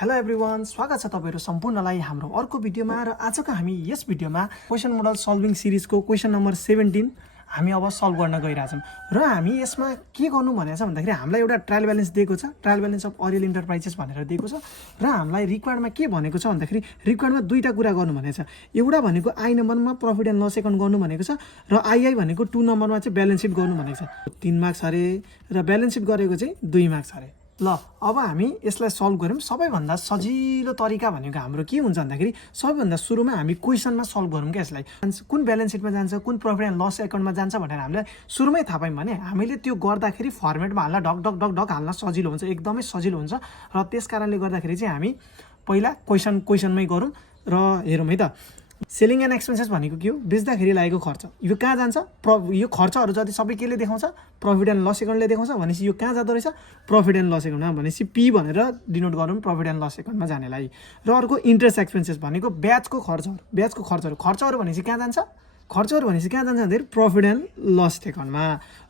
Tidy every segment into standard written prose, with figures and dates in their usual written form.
Hello everyone, स्वागत छ तपाईहरु सम्पूर्णलाई हाम्रो अर्को भिडियोमा। र आजको हामी यस भिडियोमा क्वेशन मोडल सल्भिङ सिरिजको क्वेशन नम्बर 17 हामी अब सल्भ गर्न गइराछौं। र हामी यसमा के गर्नु भनेको छ भन्दाखेरि हामीलाई एउटा ट्रायल ब्यालेन्स दिएको छ, ट्रायल ब्यालेन्स अफ अरियल इन्टरप्राइजेस भनेर दिएको छ। र हामीलाई रिक्वायर्डमा के भनेको छ भन्दाखेरि रिक्वायर्डमा दुईटा कुरा गर्नु भनेको छ। एउटा भनेको आई नम्बरमा प्रॉफिट एन्ड लस एकाउन्ट गर्नु भनेको छ र आई भनेको 2 नम्बरमा चाहिँ ब्यालेन्स सिट गर्नु भनेको छ। 3 मार्क्स अरे र ब्यालेन्स सिट गरेको चाहिँ 2 मार्क्स अरे। ल अब हामी यसलाई सल्भ गरौँ। सबैभन्दा सजिलो तरिका भनेको हाम्रो के हुन्छ भन्दाखेरि सबैभन्दा सुरुमा हामी क्वेशनमा सल्भ गरौँ क्या। यसलाई कुन ब्यालेन्स सिटमा जान्छ, कुन प्रॉफिट एन्ड लस एकाउन्टमा जान्छ भनेर हामीले सुरुमै थाहा पायौँ भने हामीले त्यो गर्दाखेरि फर्मेटमा हाल्न ढक ढक ढक ढक हाल्न सजिलो हुन्छ, एकदमै सजिलो हुन्छ। र त्यस कारणले गर्दाखेरि चाहिँ हामी पहिला क्वेशनमै गरौँ। र हेरौँ है त, सेलिङ एन्ड एक्सपेन्सेस भनेको के हो? बेच्दाखेरि लागेको खर्च। यो कहाँ जान्छ? यो खर्चहरू जति सबै केले देखाउँछ? प्रॉफिट एन्ड लस एकाउन्टले देखाउँछ। भनेपछि यो कहाँ जाँदो रहेछ? प्रॉफिट एन्ड लस एकाउन्टमा। भनेपछि पी भनेर डिनोट गरौँ प्रॉफिट एन्ड लस एकाउन्टमा जानेलाई। र अर्को इन्ट्रेस्ट एक्सपेन्सेस भनेको ब्याजको खर्चहरू भनेपछि कहाँ जान्छ? खर्चहरू भनेपछि कहाँ जान्छ भन्दाखेरि प्रॉफिट एन्ड लस एकाउन्टमा।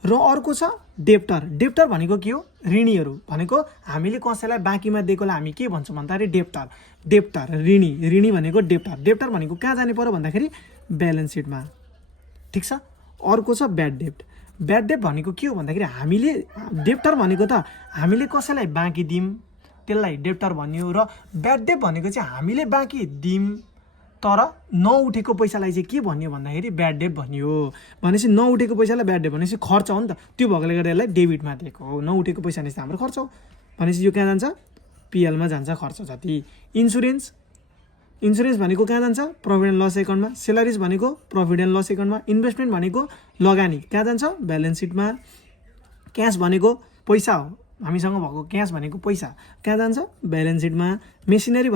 र अर्को छ डेप्टर भनेको के हो? ऋणीहरू भनेको हामीले कसैलाई बाँकीमा दिएकोलाई हामी के भन्छौँ भन्दाखेरि डेप्टर ऋणी भनेको डेप्टर भनेको कहाँ जाने पर्यो भन्दाखेरि ब्यालेन्स सिटमा। ठिक छ। अर्को छ ब्याड डेप्ट भनेको के हो भन्दाखेरि हामीले डेप्टर भनेको त हामीले कसैलाई बाँकी दियौँ त्यसलाई डेप्टर भनियो। र ब्याड डेप्ट भनेको चाहिँ हामीले बाँकी दियौँ तर नउठेको पैसालाई चाहिँ के भन्यो भन्दाखेरि ब्याड डेप्ट भनियो। भनेपछि नउठेको पैसालाई ब्याड डेप्ट भनेपछि खर्च हो नि त, त्यो भएकोले गर्दा यसलाई डेबिटमा दिएको हो। नउठेको पैसा भनेपछि हाम्रो खर्च हो। भनेपछि यो कहाँ जान्छ? पिएलमा जान्छ खर्च जति। इन्सुरेन्स भनेको कहाँ जान्छ? प्रॉफिट एन्ड लस एकाउन्टमा। सेलरिज भनेको प्रॉफिट एन्ड लस एकाउन्टमा। इन्भेस्टमेन्ट भनेको लगानी कहाँ जान्छ? ब्यालेन्स सिटमा। क्यास भनेको पैसा हो, हामीसँग भएको क्यास भनेको पैसा कहाँ जान्छ? ब्यालेन्स सिटमा। मेसिनरी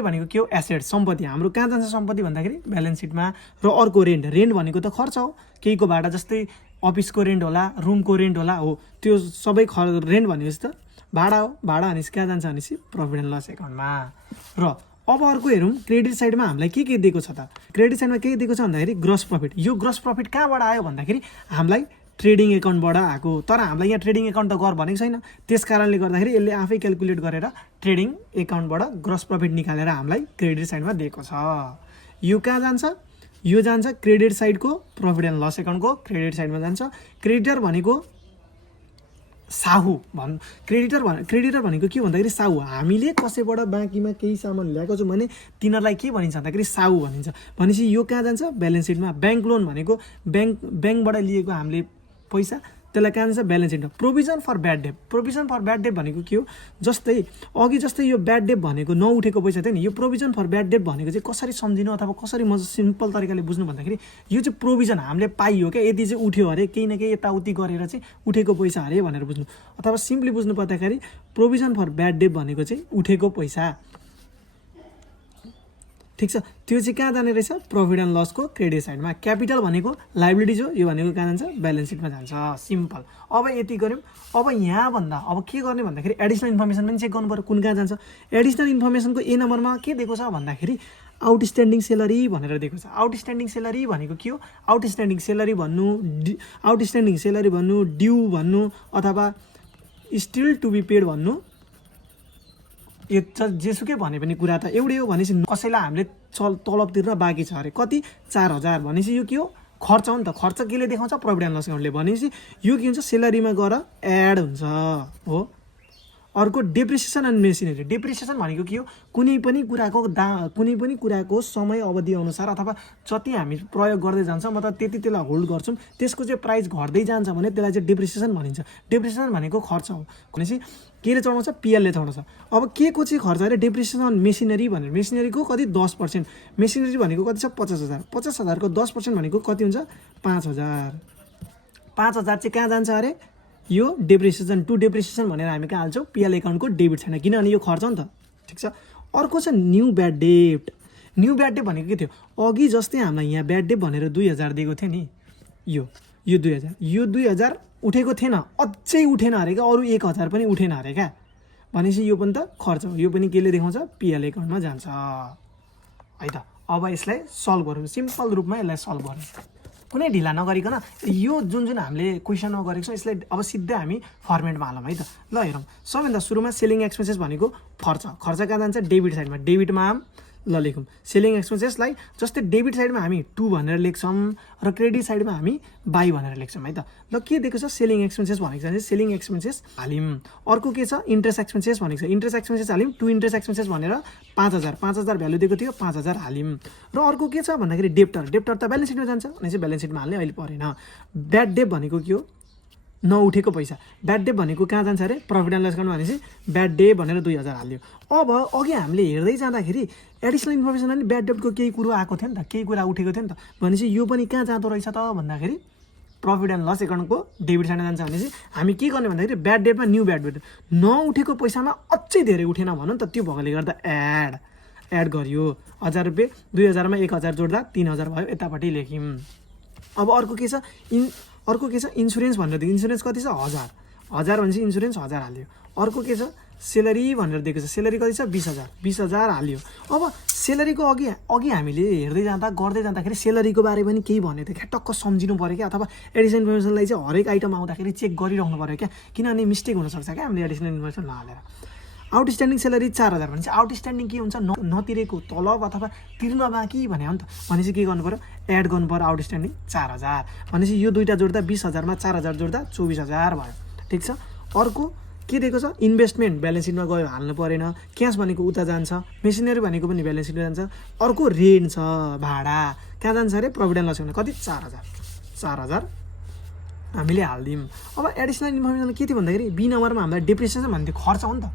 भनेको के हो? एसेट, सम्पत्ति। हाम्रो कहाँ जान्छ सम्पत्ति भन्दाखेरि ब्यालेन्स सिटमा। र अर्को रेन्ट भनेको त खर्च हो। केहीको भाडा जस्तै अफिसको रेन्ट होला, रुमको रेन्ट होला, हो त्यो सबै रेन्ट भनेपछि त भाडा हो। भाडा भनेपछि कहाँ जान्छ भनेपछि प्रॉफिट एन्ड लस एकाउन्टमा। र अब अर्को हेरौँ, क्रेडिट साइडमा हामीलाई के दिएको छ त? क्रेडिट साइडमा के दिएको छ भन्दाखेरि ग्रस प्रॉफिट। यो ग्रस प्रॉफिट कहाँबाट आयो भन्दाखेरि हामीलाई ट्रेडिङ एकाउन्टबाट आएको। तर हामीलाई यहाँ ट्रेडिङ एकाउन्ट त गर भनेको छैन, त्यस कारणले गर्दाखेरि यसले आफै क्यालकुलेट गरेर ट्रेडिङ एकाउन्टबाट ग्रस प्रॉफिट निकालेर हामीलाई क्रेडिट साइडमा दिएको छ। यो कहाँ जान्छ? यो जान्छ क्रेडिट साइडको प्रॉफिट एन्ड लस एकाउन्टको क्रेडिट साइडमा जान्छ। क्रेडिटर भनेको साहु क्रेडिटर भनेको के भन्दाखेरि साहु। हामीले कसैबाट बाँकीमा केही सामान ल्याएको छौँ भने तिनीहरूलाई के भनिन्छ भन्दाखेरि साहु भनिन्छ। भनेपछि यो कहाँ जान्छ? ब्यालेन्स सिटमा। ब्याङ्क लोन भनेको ब्याङ्कबाट लिएको हामीले पैसा, त्यसलाई कहाँ जान्छ? ब्यालेन्स सिटमा। प्रोभिजन फर ब्याड डेप्ट भनेको के हो? जस्तै यो ब्याड डेप्ट भनेको नउठेको पैसा थियो नि, यो प्रोभिजन फर ब्याड डेप्ट भनेको चाहिँ कसरी सम्झिनु अथवा कसरी सिम्पल तरिकाले बुझ्नु भन्दाखेरि यो चाहिँ प्रोभिजन हामीले पाइयो क्या, यति चाहिँ उठ्यो अरे, केही न केही यताउति गरेर चाहिँ उठेको पैसा अरे भनेर बुझ्नु। अथवा सिम्पली बुझ्नु पर्दाखेरि प्रोभिजन फर ब्याड डेप्ट भनेको चाहिँ उठेको पैसा। ठिक छ। त्यो चाहिँ कहाँ जाने रहेछ? प्रॉफिट एन्ड लसको क्रेडिट साइडमा। क्यापिटल भनेको लाइबिलिटिज हो, यो भनेको कहाँ जान्छ? ब्यालेन्स सिटमा जान्छ। सिम्पल। अब यति गऱ्यौँ। अब यहाँभन्दा अब के गर्ने भन्दाखेरि एडिसनल इन्फर्मेसन पनि चेक गर्नु पर्यो, कुन कहाँ जान्छ। एडिसनल इन्फर्मेसनको ए नम्बरमा के दिएको छ भन्दाखेरि आउटस्ट्यान्डिङ सेलरी भनेर दिएको छ। आउटस्ट्यान्डिङ सेलरी भनेको के हो? आउटस्ट्यान्डिङ सेलरी भन्नु, ड्यू भन्नु अथवा स्टिल टु बी पेड भन्नु, यो जेसुकै भने पनि कुरा त एउटै हो। भनेपछि कसैलाई हामीले तलब तिर्न बाँकी छ अरे, कति? 4000। भनेपछि यो के हो? खर्च हो नि त। खर्च केले देखाउँछ? प्रॉफिट एन्ड लस एकाउन्टले। भनेपछि यो के हुन्छ? सेलरीमा गएर एड हुन्छ हो। अर्को डेप्रिसिएसन एन्ड मेसिनरी। डेप्रिसिएसन भनेको के हो? कुनै पनि कुराको समय अवधि अनुसार अथवा जति हामी प्रयोग गर्दै जान्छौँ मतलब त्यसलाई होल्ड गर्छौँ, त्यसको चाहिँ प्राइस घट्दै जान्छ भने त्यसलाई चाहिँ डेप्रिसिएसन भनिन्छ। डेप्रिसिएसन भनेको खर्च हो। भनेपछि केले चढाउँछ? पिएलले चढाउँछ। अब के को चाहिँ खर्च अरे? डेप्रिसिएसन मेसिनरी भनेर। मेसिनरीको कति? 10%। मेसिनरी भनेको कति छ? 50,000। 50,000को 10% भनेको कति हुन्छ? 5,000। 5,000 चाहिँ कहाँ जान्छ अरे? यो डेप्रिसिएसन भनेर हामी कहाँ हाल्छौँ? पिएल एकाउन्टको डेबिट छैन, किनभने यो खर्च हो नि त। ठिक छ। अर्को छ न्यू ब्याड डेप्ट भनेको के थियो? अघि जस्तै हामीलाई यहाँ ब्याड डेप्ट भनेर 2000 दिएको थियो नि, यो 2000 उठेको थिएन, अझै उठेन अरे क्या, अरू 1000 पनि उठेन अरे क्या। भनेपछि यो पनि त खर्च हो। यो पनि केले देखाउँछ? पिएल एकाउन्टमा जान्छ है त। अब यसलाई सल्भ गरौँ, सिम्पल रूपमा यसलाई सल्भ गरौँ। कुनै ढिला नगरिकन यो जुन हामीले क्वेसनमा गरेको छौँ यसलाई अब सिधै हामी फर्मेटमा हालौँ है त। ल हेरौँ, सबैभन्दा सुरुमा सेलिङ एक्सपेन्सेस भनेको खर्च कहाँ जान्छ डेबिट साइडमा, डेबिटमा ल लेखौँ सेलिङ एक्सपेन्सेसलाई जस्तै डेबिट साइडमा हामी 2 भनेर लेख्छौँ र क्रेडिट साइडमा हामी बाई भनेर लेख्छौँ है त। ल के दिएको छ सेलिङ एक्सपेन्सेस भनेको छ, सेलिङ एक्सपेन्सेस हाल्यौँ। अर्को के छ इन्ट्रेस्ट एक्सपेन्सेस भनेको छ, इन्ट्रेस्ट एक्सपेन्सेस हाल्यौँ। 2 इन्ट्रेस्ट एक्सपेन्सेस भनेर 5000 भ्यालु दिएको थियो 5000 हाल्यौँ। र अर्को के छ भन्दाखेरि डेप्टर त ब्यालेन्स सिटमा जान्छ भने चाहिँ ब्यालेन्स सिटमा हाल्ने अहिले परेन। ब्याड डेट भनेको के हो नउठेको पैसा, ब्याड डेट भनेको कहाँ जान्छ अरे प्रफिट एन्ड लस एकाउन्टमा भनेपछि ब्याड डे भनेर 2000 हाल्यो। अब अघि हामीले हेर्दै जाँदाखेरि एडिसनल इन्फर्मेसन अनि ब्याड डेटको केही कुरो आएको थियो नि त, केही कुरा उठेको थियो नि त, भनेपछि यो पनि कहाँ जाँदो रहेछ त भन्दाखेरि प्रफिट एन्ड लस एकाउन्टको डेबिट साइडमा जान्छ। भनेपछि हामी के गर्ने भन्दाखेरि ब्याड डेटमा न्यू ब्याड डेट नउठेको पैसामा अझै धेरै उठेन भनौँ त, त्यो भएकोले गर्दा एड गरियो 1000 रुपियाँ, 2000मा 1000 जोड्दा 3000 भयो, यतापट्टि लेख्यौँ। अब अर्को के छ इन्सुरेन्स भनेर दिएको, इन्सुरेन्स कति छ 1000 भनेपछि इन्सुरेन्स 1000 हाल्यो। अर्को के छ सेलरी भनेर दिएको छ, सेलरी कति छ 20000 हाल्यो। अब सेलरीको अघि हामीले हेर्दै गर्दै जाँदाखेरि सेलरीको बारे पनि केही भनेको थियो क्या, टक्क सम्झिनु पऱ्यो क्या, अथवा एडिसनल इन्फर्मेसनलाई चाहिँ हरेक आइटम आउँदाखेरि चेक गरिराख्नु पऱ्यो क्या, किनभने मिस्टेक हुनसक्छ क्या हामीले एडिसनल इन्फर्मेसन नहालेर। आउटस्ट्यान्डिङ सेलरी 4000 भनेपछि आउटस्ट्यान्डिङ के हुन्छ नतिरेको तलब अथवा तिर्न बाँकी भने हो नि त, भनेपछि के गर्नु पऱ्यो एड गर्नु पऱ्यो आउटस्ट्यान्डिङ 4000 भनेपछि यो दुईवटा जोड्दा 20000मा 4000 जोड्दा 24000 भयो, ठिक छ। अर्को के दिएको छ इन्भेस्टमेन्ट ब्यालेन्स सिटमा गयो हाल्नु परेन, क्यास भनेको उता जान्छ, मेसिनरी भनेको पनि ब्यालेन्स सिटमा जान्छ। अर्को रेन्ट छ भाडा कहाँ जान्छ अरे प्रफिट एन्ड लस एकाउन्ट कति 4000 हामीले हालिदिउँ। अब एडिसनल इन्फर्मेसन के थियो भन्दाखेरि बी नम्बरमा हामीलाई डेप्रिसिएसन भन्थ्यो, खर्च हो नि त।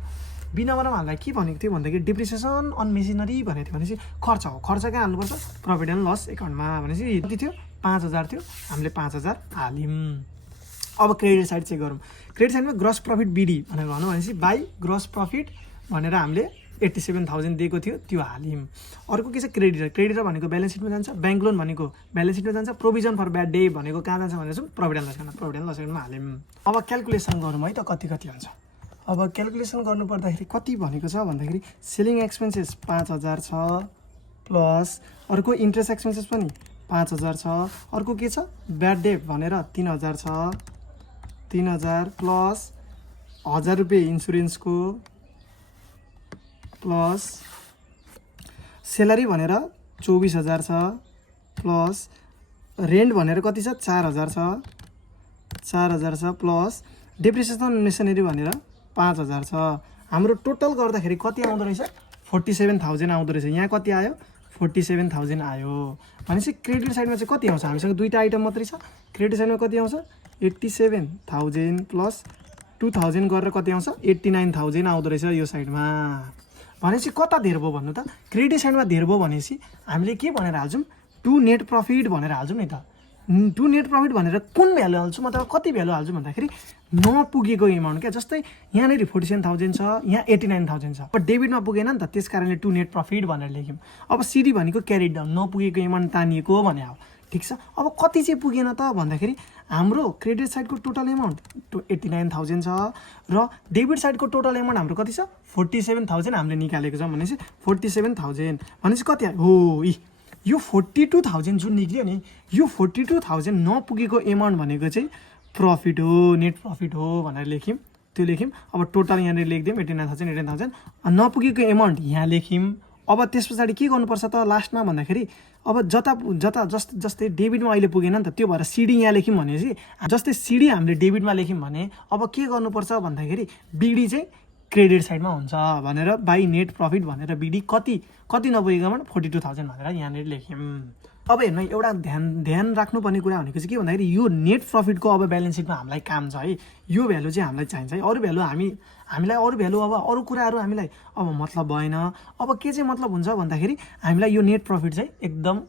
बी नम्बरमा हामीलाई के भनेको थियो भन्दाखेरि डेप्रिसिएसन अन मेसिनरी भनेको थियो, भनेपछि खर्च हो, खर्च कहाँ हाल्नुपर्छ प्रफिट एन्ड लस एकाउन्टमा, भनेपछि कति थियो 5000 थियो, हामीले 5000 हाल्यौँ। अब क्रेडिट साइड चेक गरौँ, क्रेडिट साइडमा ग्रस प्रफिट बिडी भनेर भनौँ भनेपछि बाई ग्रस प्रफिट भनेर हामीले 87,000 दिएको थियो त्यो हाल्यौँ। अर्को के छ क्रेडिटर भनेको ब्यालेन्स सिटमा जान्छ, ब्याङ्क लोन भनेको ब्यालेन्स सिटमा जान्छ, प्रोभिजन फर ब्याड डे भनेको कहाँ जान्छ भनेर चाहिँ प्रफिट एन्ड लस एकाउन्टमा हाल्यौँ। अब क्यालकुलेसन गरौँ है त कति हुन्छ। अब क्यालकुलेसन गर्नु पर्दाखेरि कति भनेको छ भन्दाखेरि सेलिङ एक्सपेन्सेस 5000 छ प्लस अर्को इन्ट्रेस्ट एक्सपेन्सेस पनि 5000 छ, अर्को के छ ब्याड डेट भनेर 3000 छ, 3000 प्लस 1000 रुपियाँ इन्सुरेन्सको प्लस सेलरी भनेर 24000 छ प्लस रेन्ट भनेर कति छ 4000 छ 4000 छ प्लस डेप्रिसिएसन मेसिनरी भनेर 5000 छ। हाम्रो टोटल गर्दाखेरि कति आउँदो रहेछ 47000 आउँदो रहेछ। यहाँ कति आयो 47000 आयो। भनेपछि क्रेडिट साइडमा चाहिँ कति आउँछ, हामीसँग दुईवटा आइटम मात्रै छ। क्रेडिट साइडमा कति आउँछ 87000 प्लस 2000 गरेर कति आउँछ 89000 आउँदो रहेछ यो साइडमा। भनेपछि कता धेर भयो भन्नु त, क्रेडिट साइडमा धेर भयो भनेपछि हामीले के भनेर हाल्छौँ टु नेट प्रफिट भनेर हाल्छौँ नि त। टु नेट प्रफिट भनेर कुन भ्यालु हाल्छौँ अथवा कति भ्यालु हाल्छौँ भन्दाखेरि नपुगेको एमाउन्ट क्या। जस्तै यहाँनिर 47000 छ, यहाँ 89000 छ, अब डेबिटमा पुगेन नि त, त्यस कारणले टु नेट प्रफिट भनेर लेख्यौँ। अब सिडी भनेको क्यारी डाउन, नपुगेको एमाउन्ट तानिएको भने हो, ठिक छ। अब कति चाहिँ पुगेन त भन्दाखेरि हाम्रो क्रेडिट साइडको टोटल एमाउन्ट 89000 छ र डेबिट साइडको टोटल एमाउन्ट हाम्रो कति छ 47000 हामीले निकालेको छ। भनेपछि 47000 भनेपछि कति आयो हो यो 42000 जुन निक्ल्यो नि, यो 42000 नपुगेको एमाउन्ट भनेको चाहिँ प्रफिट हो, नेट प्रफिट हो भनेर लेख्यौँ, त्यो लेख्यौँ। अब टोटल यहाँनिर लेखिदिउँ 89000 नपुगेको एमाउन्ट यहाँ लेख्यौँ। अब त्यस पछाडि के गर्नुपर्छ त लास्टमा भन्दाखेरि अब जस्तै डेबिटमा अहिले पुगेन नि त, त्यो भएर सिडी यहाँ लेख्यौँ भनेपछि जस्तै सिडी हामीले डेबिटमा लेख्यौँ भने अब के गर्नुपर्छ भन्दाखेरि बिडी चाहिँ क्रेडिट साइडमा हुन्छ भनेर बाई नेट प्रफिट भनेर बिडी कति नपुगेकोमा 42000 भनेर यहाँनिर लेख्यौँ। अब हेर्नु एउटा ध्यान राख्नुपर्ने कुरा भनेको चाहिँ के भन्दाखेरि यो नेट प्रफिटको अब ब्यालेन्स सिटमा हामीलाई काम छ है, यो भ्यालु चाहिँ हामीलाई चाहिन्छ है। अरू भ्यालु हामीलाई अरू भ्यालु अब अरू कुराहरू हामीलाई अब मतलब भएन। अब के चाहिँ मतलब हुन्छ भन्दाखेरि हामीलाई यो नेट प्रफिट चाहिँ एकदम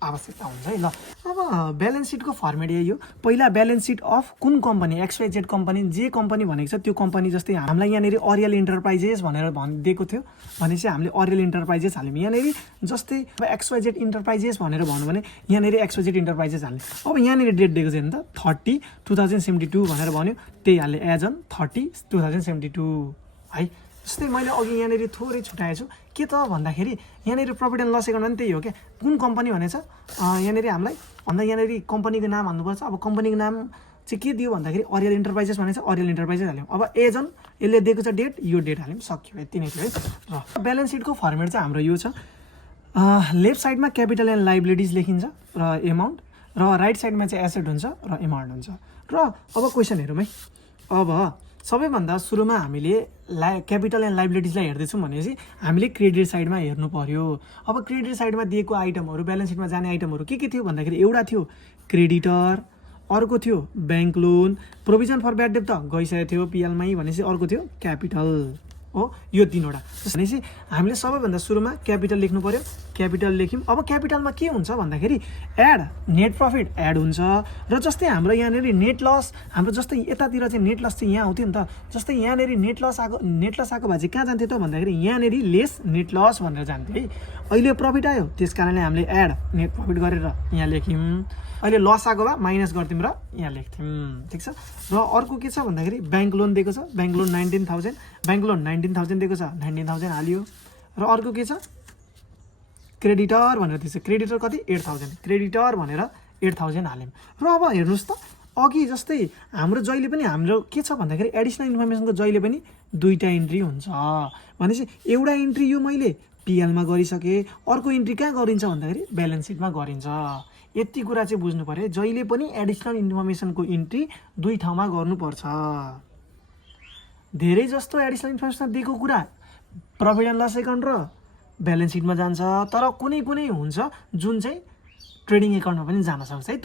आवश्यकता हुन्छ है। ल अब ब्यालेन्स सिटको फर्मेट यही हो। पहिला ब्यालेन्स सिट अफ कुन कम्पनी XYZ कम्पनी जे कम्पनी भनेको छ त्यो कम्पनी। जस्तै हामीलाई यहाँनिर अरियल इन्टरप्राइजेस भनेर भनिदिएको थियो भनेपछि हामीले अरियल इन्टरप्राइजेस हाल्यौँ। यहाँनिर जस्तै अब XYZ इन्टरप्राइजेस भनेर भन्यो भने यहाँनिर XYZ इन्टरप्राइजेस हाल्ने। अब यहाँनिर डेट दिएको छ नि त 30/2072 भनेर भन्यो, त्यही हाल्ने एज अन 30/2072 है। जस्तै मैले अघि यहाँनिर थोरै छुट्याएको छु के त भन्दाखेरि यहाँनिर प्रफिट एन्ड लस एकाउन्ट पनि त्यही हो क्या। कुन कम्पनी भनेछ यहाँनिर हामीलाई भन्दा यहाँनिर कम्पनीको नाम हाल्नुपर्छ। अब कम्पनीको नाम चाहिँ के दियो भन्दाखेरि अरियल इन्टरप्राइजेस भनेछ, अरियल इन्टरप्राइजेस हाल्यौँ। अब एजन यसले दिएको छ डेट, यो डेट हाल्यौँ, सक्यो यति नै थियो है। र ब्यालेन्स सिटको फर्मेट चाहिँ हाम्रो यो छ। लेफ्ट साइडमा क्यापिटल एन्ड लाइबिलिटिज लेखिन्छ र एमाउन्ट, र राइट साइडमा चाहिँ एसेट हुन्छ र एमाउन्ट हुन्छ। र अब क्वेसन हेरौँ है। अब सबैभन्दा सुरुमा हामीले क्यापिटल एन्ड लाइबिलिटिजलाई हेर्दैछौँ भनेपछि हामीले क्रेडिट साइडमा हेर्नु पर्यो। अब क्रेडिट साइडमा दिएको आइटमहरू, ब्यालेन्स सिटमा जाने आइटमहरू के थियो भन्दाखेरि एउटा थियो क्रेडिटर, अर्को थियो bank loan, provision for bad debt त गइसकेको थियो पिएलमै, भनेपछि अर्को थियो क्यापिटल हो। यो तीनवटा भनेपछि हामीले सबैभन्दा सुरुमा क्यापिटल लेख्नु पर्यो। क्यापिटल लेख्यौँ। अब क्यापिटलमा के हुन्छ भन्दाखेरि एड नेट प्रफिट एड हुन्छ। र जस्तै हाम्रो यहाँनिर नेट लस, हाम्रो जस्तै यतातिर चाहिँ नेट लस चाहिँ यहाँ आउँथ्यो नि त। जस्तै यहाँनिर नेट लस आएको भए चाहिँ कहाँ जान्थ्यो त भन्दाखेरि यहाँनिर लेस नेट लस भनेर जान्थ्यो है। अहिले प्रफिट आयो त्यस कारणले हामीले एड नेट प्रफिट गरेर यहाँ लेख्यौँ। अहिले लस आएको भए माइनस गर्थ्यौँ र यहाँ लेख्थ्यौँ, ठिक छ। र अर्को के छ भन्दाखेरि ब्याङ्क लोन दिएको छ, ब्याङ्क लोन 19,000, ब्याङ्क लोन 19,000 दिएको छ, 19,000 हालियो। र अर्को के छ क्रेडिटर भनेर दिएको छ, क्रेडिटर कति 8,000, क्रेडिटर भनेर 8,000 हाल्यौँ। र अब हेर्नुहोस् त अघि जस्तै हाम्रो जहिले पनि हाम्रो के छ भन्दाखेरि एडिसनल इन्फर्मेसनको जहिले पनि दुईवटा इन्ट्री हुन्छ। भनेपछि एउटा इन्ट्री यो मैले पिएलमा गरिसकेँ, अर्को इन्ट्री कहाँ गरिन्छ भन्दाखेरि ब्यालेन्स सिटमा गरिन्छ। यति कुरा चाहिँ बुझ्नु पर्यो। जहिले पनि एडिसनल इन्फर्मेसनको इन्ट्री दुई ठाउँमा गर्नुपर्छ। धेरै जस्तो एडिसनल इन्फर्मेसन दिएको कुरा प्रफिट एन्ड लस एकाउन्ट र ब्यालेन्स सिटमा जान्छ, तर कुनै कुनै हुन्छ जुन चाहिँ ट्रेडिङ एकाउन्टमा पनि जान सक्छ है।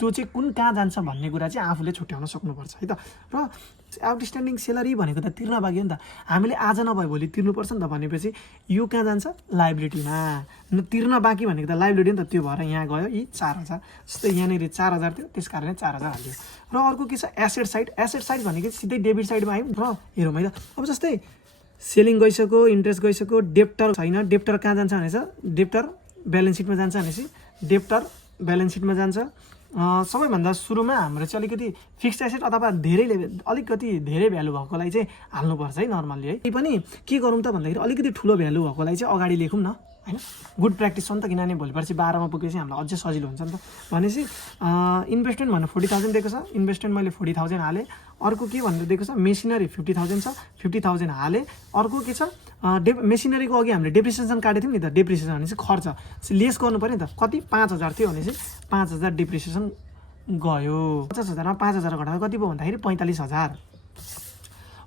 त्यो चाहिँ कुन कहाँ जान्छ भन्ने कुरा चाहिँ आफूले छुट्याउन सक्नुपर्छ है त। र आउटस्ट्यान्डिङ सेलरी भनेको त तिर्न बाँकी हो नि त। हामीले आज नभए भोलि तिर्नुपर्छ नि त। भनेपछि यो कहाँ जान्छ लाइबिलिटीमा। तिर्न बाँकी भनेको त लाइबिलिटी नि त। त्यो भएर यहाँ गयो यी 4,000, जस्तै यहाँनिर 4,000 थियो त्यस कारणले 4,000 हाल्यो। र अर्को के छ एसेट साइड। एसेट साइड भनेको सिधै डेबिट साइडमा आयौँ र हेरौँ है त। अब जस्तै सेलिङ गइसक्यो, इन्ट्रेस्ट गइसक्यो, डेप्टर छैन। डेप्टर कहाँ जान्छ भनेछ डेप्टर ब्यालेन्स सिटमा जान्छ भनेपछि डेप्टर ब्यालेन्स सिटमा जान्छ। सबैभन्दा सुरुमा हाम्रो चाहिँ अलिकति फिक्स्ड एसेट अथवा अलिकति धेरै भ्यालु भएकोलाई चाहिँ हाल्नुपर्छ है नर्मल्ली है। त्यही पनि के गरौँ त भन्दाखेरि अलिकति ठुलो भ्यालु भएकोलाई चाहिँ अगाडि लेखौँ न हैन। गुड प्र्याक्टिस हो नि त, किनभने भोलिपर्सि 12मा पुगेपछि हामीलाई अझै सजिलो हुन्छ नि त। भनेपछि इन्भेस्टमेन्ट भनेर 40,000 दिएको छ, इन्भेस्टमेन्ट मैले 40,000 हालेँ। अर्को के भनेर दिएको छ मेसिनरी 50,000 छ, 50,000 हालेँ। अर्को के छ मेसिनरीको अघि हामीले डेप्रिसिएसन काटेको थियौँ नि त। डेप्रिसिएसन भनेपछि खर्च लेस गर्नु पऱ्यो नि त। कति 5,000 थियो भनेपछि 5,000 डेप्रिसिएसन गयो। 50,000मा 5,000 घटाएर कति भयो भन्दाखेरि 45,000।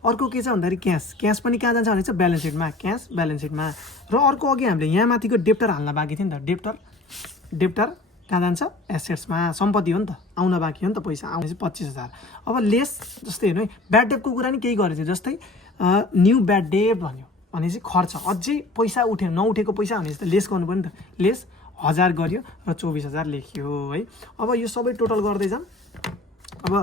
अर्को के छ भन्दाखेरि क्यास। क्यास पनि कहाँ जान्छ भनेपछि ब्यालेन्स सिटमा, क्यास ब्यालेन्स सिटमा। र अर्को अघि हामीले यहाँ माथिको डेप्टर हाल्न बाँकी थियो नि त। डेप्टर कहाँ जान्छ एसेट्समा, सम्पत्ति हो नि त, आउन बाँकी हो नि त पैसा, आउनेपछि 25,000। अब लेस जस्तै हेर्नु है ब्याड डेटको कुरा नि केही गरेको थियो। जस्तै न्यू ब्याड डेट भन्यो भनेपछि खर्च अझै पैसा उठ्यो नउठेको पैसा भनेपछि त लेस गर्नु पर्यो नि त। लेस 1000 गर्यो र 24,000 लेखियो है। अब यो सबै टोटल गर्दै जाऊँ। अब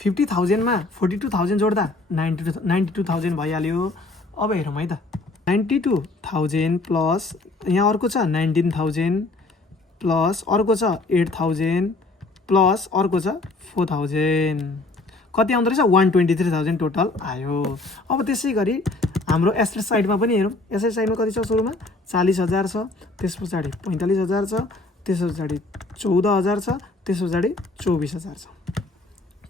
50,000मा 42,000 जोड्दा 92,000 भइहाल्यो। अब हेरौँ है त 92,000 प्लस यहाँ अर्को छ 19,000 प्लस अर्को छ 8,000 प्लस अर्को छ 4,000 कति आउँदो रहेछ 123,000 टोटल आयो। अब त्यसै गरी हाम्रो एसेट साइडमा पनि हेरौँ। एसेट साइडमा कति छ सुरुमा 40,000 छ, त्यस पछाडि 45,000 छ, त्यस पछाडि 14,000 छ, त्यस पछाडि 24,000 छ।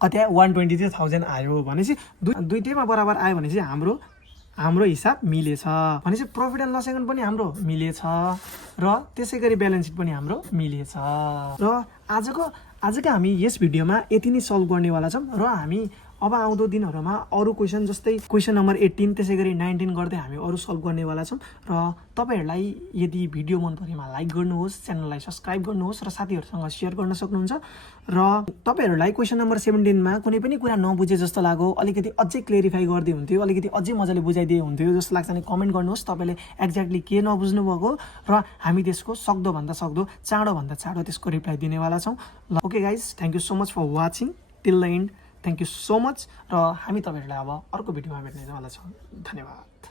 कति आयो 123,000 आयो। भनेपछि दुईटैमा बराबर आयो भनेपछि हाम्रो हिसाब मिलेछ। भनेपछि प्रफिट एन्ड लस एकाउन्ट पनि हाम्रो मिलेछ र त्यसै गरी ब्यालेन्स सिट पनि हाम्रो मिलेछ। र आजको हामी यस भिडियोमा यति नै सल्भ गर्नेवाला छौँ। र हामी अब आउँदो दिनहरूमा अरू क्वेसन जस्तै क्वेसन नम्बर 18 त्यसै गरी 19 गर्दै हामी अरू सल्भ गर्नेवाला छौँ। र तपाईँहरूलाई यदि भिडियो मन परेमा लाइक गर्नुहोस्, च्यानललाई सब्सक्राइब गर्नुहोस् र साथीहरूसँग सेयर गर्न सक्नुहुन्छ। र तपाईँहरूलाई क्वेसन नम्बर 17मा कुनै पनि कुरा नबुझे जस्तो लाग्यो, अलिकति अझै क्लियरिफाई गर्दै हुन्थ्यो, अलिकति अझै मजाले बुझाइदिए हुन्थ्यो जस्तो लाग्छ भने कमेन्ट गर्नुहोस् तपाईँले एक्ज्याक्टली के नबुझ्नु भएको, र हामी त्यसको सक्दोभन्दा सक्दो चाँडोभन्दा चाँडो त्यसको रिप्लाई दिनेवाला छौँ। ल okay guys, thank you so much for watching till the end. Thank you so much. र हामी तपाईँहरूलाई अब अर्को भिडियोमा भेट्नेवाला छौँ। धन्यवाद।